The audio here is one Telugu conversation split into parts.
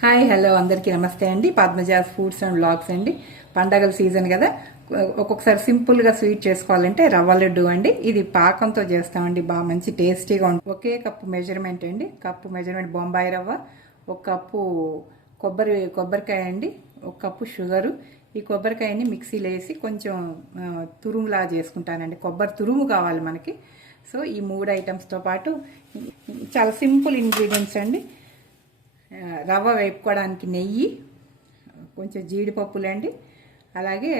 హాయ్ హలో అందరికీ నమస్తే అండి. పద్మజాస్ ఫుడ్స్ అండ్ వ్లాగ్స్ అండి. పండగల సీజన్ కదా, ఒక్కొక్కసారి సింపుల్గా స్వీట్ చేసుకోవాలంటే రవ్వ లడ్డు అండి. ఇది పాకంతో చేస్తామండి, బాగా మంచి టేస్టీగా ఉంటుంది. ఒకే కప్పు మెజర్మెంట్ అండి. కప్పు మెజర్మెంట్ బొంబాయి రవ్వ, ఒక కప్పు కొబ్బరికాయ అండి, ఒక కప్పు షుగరు. ఈ కొబ్బరికాయని మిక్సీలో వేసి కొంచెం తురుములా చేసుకుంటానండి. కొబ్బరి తురుము కావాలి మనకి. సో ఈ 3 ఐటమ్స్తో పాటు చాలా సింపుల్ ఇంగ్రీడియంట్స్ అండి. రవ్వ వేపుకోవడానికి నెయ్యి, కొంచెం జీడిపప్పులు అండి, అలాగే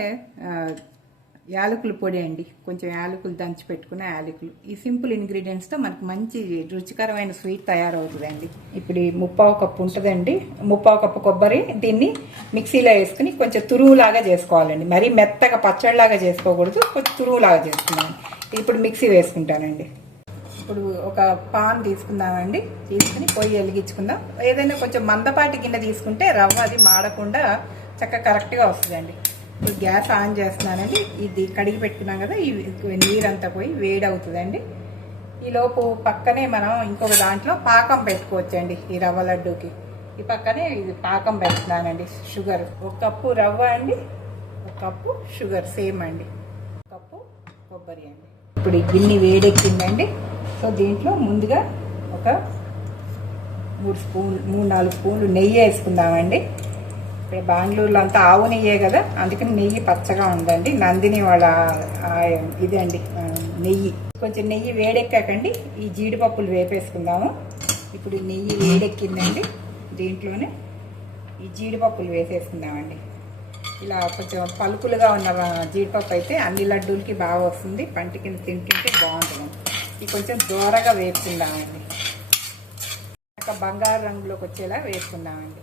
యాలకుల పొడి అండి, కొంచెం యాలకులు దంచి పెట్టుకున్న యాలకులు. ఈ సింపుల్ ఇంగ్రీడియంట్స్తో మనకు మంచి రుచికరమైన స్వీట్ తయారవుతుందండి. ఇప్పుడు ఈ 1/2 కప్పు ఉంటుందండి. 1/2 కప్పు కొబ్బరి, దీన్ని మిక్సీలో వేసుకుని కొంచెం తురువులాగా చేసుకోవాలండి. మరీ మెత్తగా పచ్చడిలాగా చేసుకోకూడదు, కొంచెం తురువులాగా చేసుకున్నాను. ఇప్పుడు మిక్సీ వేసుకుంటానండి. ఇప్పుడు ఒక పాన్ తీసుకుందామండి. తీసుకుని పొయ్యి వెలిగించుకుందాం. ఏదైనా కొంచెం మందపాటి గిన్నె తీసుకుంటే రవ్వ అది మాడకుండా చక్కగా కరెక్ట్గా వస్తుందండి. ఇప్పుడు గ్యాస్ ఆన్ చేస్తున్నానండి. ఇది కడిగి పెట్టుకున్నాం కదా, ఈ నీరంతా పోయి వేడి అవుతుందండి. ఈలోపు పక్కనే మనం ఇంకొక దాంట్లో పాకం పెట్టుకోవచ్చండి. ఈ రవ్వ లడ్డూకి ఈ పక్కనే ఇది పాకం పెడుతున్నానండి. షుగర్ 1 కప్పు రవ్వ అండి, 1 కప్పు షుగర్ సేమ్ అండి, 1 కప్పు కొబ్బరి అండి. ఇప్పుడు ఈ గిన్నె వేడెక్కిందండి. సో దీంట్లో ముందుగా ఒక 3-4 స్పూన్లు నెయ్యి వేసుకుందామండి. ఇప్పుడు బెంగళూరులో అంతా ఆవు నెయ్యే కదా, అందుకని నెయ్యి పచ్చగా ఉందండి. నందిని వాళ్ళ ఇది అండి నెయ్యి. కొంచెం నెయ్యి వేడెక్కాకండి ఈ జీడిపప్పులు వేపేసుకుందాము. ఇప్పుడు ఈ నెయ్యి వేడెక్కిందండి. దీంట్లోనే ఈ జీడిపప్పులు వేసేసుకుందామండి. ఇలా కొంచెం పలుకులుగా ఉన్న జీడిపప్పు అయితే అన్ని లడ్డూలకి బాగా వస్తుంది, పంటి కింద తింటుంటే బాగుంటుంది. ఇది కొంచెం దూరగా వేసుకుందామండి. ఒక బంగారు రంగులోకి వచ్చేలా వేసుకుందామండి.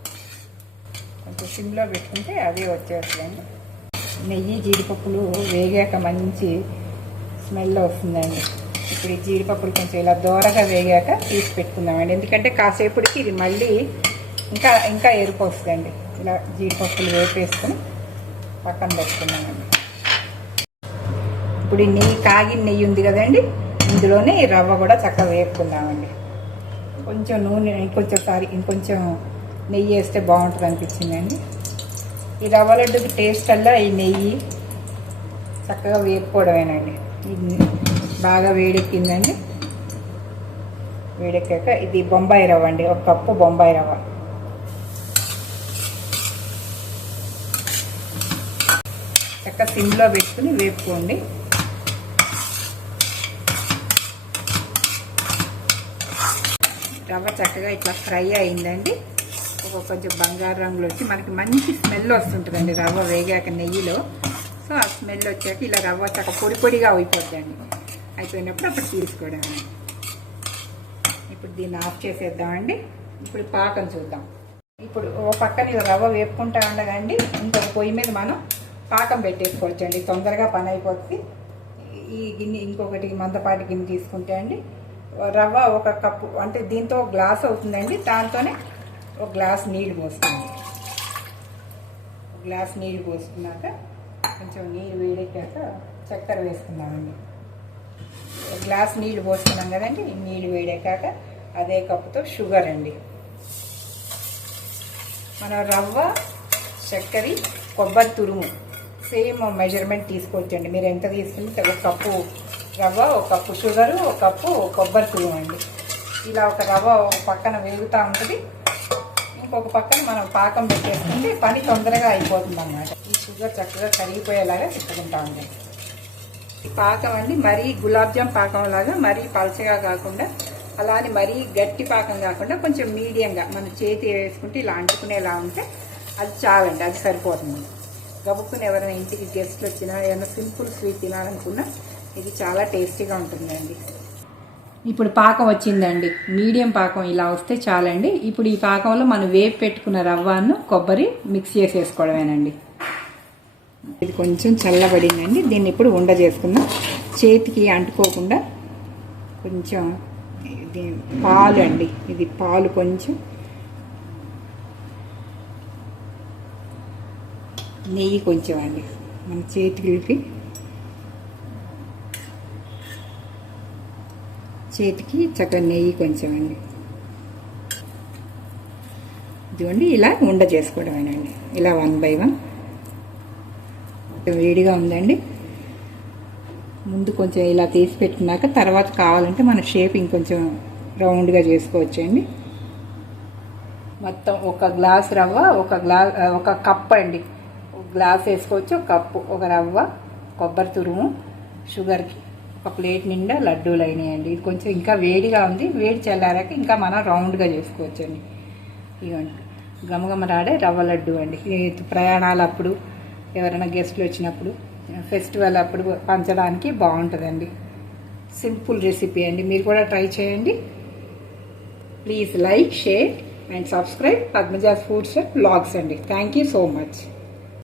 కొంచెం సిమ్లో పెట్టుకుంటే అదే వచ్చేస్తుందండి. నెయ్యి జీడిపప్పులు వేగాక మంచి స్మెల్ వస్తుందండి. ఇప్పుడు ఈ జీడిపప్పులు కొంచెం ఇలా దూరగా వేగాక తీసి పెట్టుకుందామండి. ఎందుకంటే కాసేపటికి ఇది మళ్ళీ ఇంకా ఎరుపు వస్తుందండి. ఇలా జీడిపప్పులు వేపేసుకొని పక్కన పెట్టుకున్నామండి. ఇప్పుడు ఈ నెయ్యి కాగిన నెయ్యి ఉంది కదండి, ఇందులోనే ఈ రవ్వ కూడా చక్కగా వేపుకుందామండి. కొంచెం నూనె ఇంకొంచెం నెయ్యి వేస్తే బాగుంటుంది అనిపించిందండి. ఈ రవ్వ లడ్డుకి టేస్ట్ అలా ఈ నెయ్యి చక్కగా వేపుకోవడమేనండి. ఇది బాగా వేడెక్కిందండి. వేడెక్కాక ఇది బొంబాయి రవ్వ అండి, 1 కప్పు బొంబాయి రవ్వ. చక్కగా సిమ్లో పెట్టుకుని వేపుకోండి. రవ్వ చక్కగా ఇట్లా ఫ్రై అయిందండి. కొంచెం బంగారు రంగులో వచ్చి మనకి మంచి స్మెల్ వస్తుంటుందండి రవ్వ వేగాక నెయ్యిలో. సో ఆ స్మెల్ వచ్చాక ఇలా రవ్వ చక్కగా పొడి పొడిగా అయిపోద్దండి. అయిపోయినప్పుడు అప్పుడు తీసుకోవడం. ఇప్పుడు దీన్ని ఆఫ్ చేసేద్దామండి. ఇప్పుడు పాకం చూద్దాం. ఇప్పుడు ఓ పక్కన ఇలా రవ్వ వేపుకుంటా ఉండదండి, ఇంకొక పొయ్యి మీద మనం పాకం పెట్టేసుకోవచ్చండి. తొందరగా పని అయిపోతుంది. ఈ గిన్నె ఇంకొకటి మందపాటి గిన్నె తీసుకుంటే అండి రవ్వ 1 కప్పు అంటే దీంతో 1 గ్లాస్ అవుతుందండి. దాంతోనే 1 గ్లాస్ నీళ్ళు పోస్తుంది. 1 గ్లాస్ నీళ్ళు పోసుకున్నాక కొంచెం నీళ్ళు వేడెక్కాక చక్కెర వేసుకుందామండి. 1 గ్లాస్ నీళ్ళు పోసుకున్నాం కదండి, ఈ నీళ్ళు వేడెక్కాక అదే కప్పుతో షుగర్ అండి. మన రవ్వ, చక్కెర, కొబ్బరి తురుము సేమ్ మెజర్మెంట్ తీసుకోవచ్చండి. మీరు ఎంత తీసుకుంటే 1 కప్పు రవ్వ, 1 కప్పు షుగరు, 1 కప్పు కొబ్బరి తురుము అండి. ఇలా ఒక రవ్వ ఒక పక్కన వేగుతూ ఉంటుంది, ఇంకొక పక్కన మనం పాకం పెట్టేసుకుంటే పని తొందరగా అయిపోతుంది అన్నమాట. ఈ షుగర్ చక్కగా కరిగిపోయేలాగా తిప్పుకుంటా ఉంది. ఈ పాకం అండి మరీ గులాబ్ జామ్ పాకం లాగా మరీ పలచగా కాకుండా, అలానే మరీ గట్టి పాకం కాకుండా కొంచెం మీడియంగా మన చేతి వేసుకుంటే ఇలా అంటుకునేలా ఉంటే అది చాలండి, అది సరిపోతుంది. గబుక్కుని ఎవరైనా ఇంటికి గెస్ట్లు వచ్చినా ఏమైనా సింపుల్ స్వీట్ తినాలనుకున్నా ఇది చాలా టేస్టీగా ఉంటుందండి. ఇప్పుడు పాకం వచ్చిందండి, మీడియం పాకం ఇలా వస్తే చాలండి. ఇప్పుడు ఈ పాకంలో మనం వేపు పెట్టుకున్న రవ్వను కొబ్బరి మిక్స్ చేసేసుకోవడమేనండి. ఇది కొంచెం చల్లబడిందండి. దీన్ని ఇప్పుడు ఉండ చేసుకుందాం. చేతికి అంటుకోకుండా కొంచెం ఇది పాలు అండి, ఇది పాలు కొంచెం నెయ్యి కొంచెం అండి, మన చేతికి చక్కగా నెయ్యి కొంచెం అండి. ఇది ఇదిగోండి ఇలా ఉండ చేసుకోవడమేనండి. ఇలా 1 by 1 వేడిగా ఉందండి. ముందు కొంచెం ఇలా తీసి పెట్టుకున్నాక తర్వాత కావాలంటే మన షేప్ ఇంకొంచెం రౌండ్గా చేసుకోవచ్చండి. మొత్తం 1 గ్లాస్ రవ్వ, 1 కప్ అండి, 1 గ్లాస్ వేసుకోవచ్చు. 1 కప్పు, 1 రవ్వ, కొబ్బరి తురుము, షుగర్కి 1 ప్లేట్ నిండా లడ్డూలు అయినాయండి. ఇది కొంచెం ఇంకా వేడిగా ఉంది. వేడి చల్లారాక ఇంకా మనం రౌండ్గా చేసుకోవచ్చండి. ఇవ్వండి గమగమలాడే రవ్వ లడ్డు అండి. ఇది ప్రయాణాలప్పుడు, ఎవరైనా గెస్ట్లు వచ్చినప్పుడు, ఫెస్టివల్ అప్పుడు పంచడానికి బాగుంటుందండి. సింపుల్ రెసిపీ అండి. మీరు కూడా ట్రై చేయండి. Please like, share and subscribe Padmaja's foods and vlogs అండి. Thank you so much.